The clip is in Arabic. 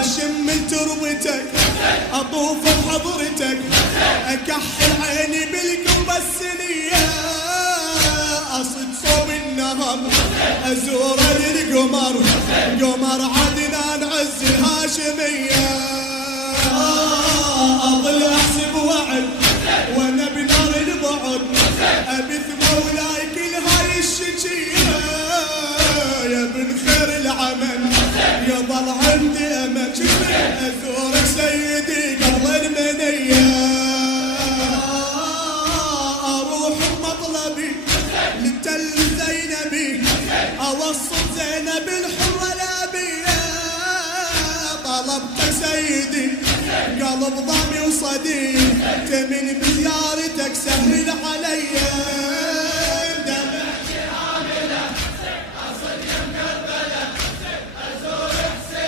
اشم تربتك اطوف بحضرتك اكحل عيني بالقلب السنيه اصد صوب النهر ازور القمر قمر عدنان عز الهاشميه اظل احسب وعد وانا بنار البعد ابث مولاي كل هاي الشجيه يا ابن خير العمل يظل عندي امل ازورك سيدي قبل المنيه اروح بمطلبي للتل زينبي اوصل زينب الحره الابيه طلبت سيدي قلب ضامي وصديق تمن بزيارتك سهل عليا